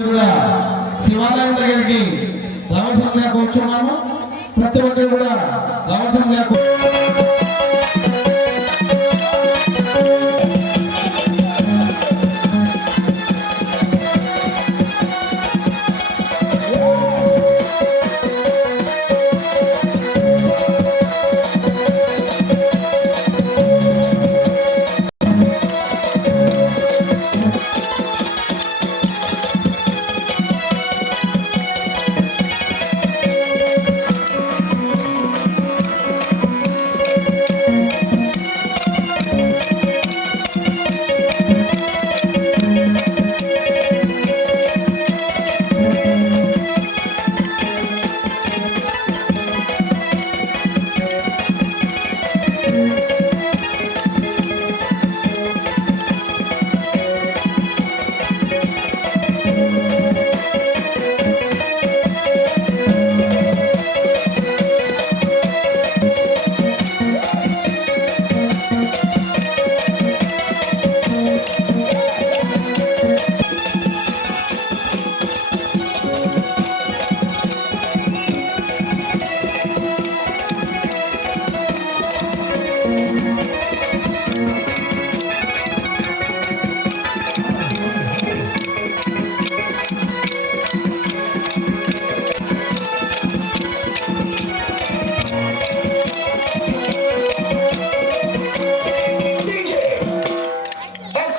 శివాలయం దగ్గరికి రవసం లేకపోతున్నాము ప్రతి ఒక్కరు కూడా రవసం లేకపోతే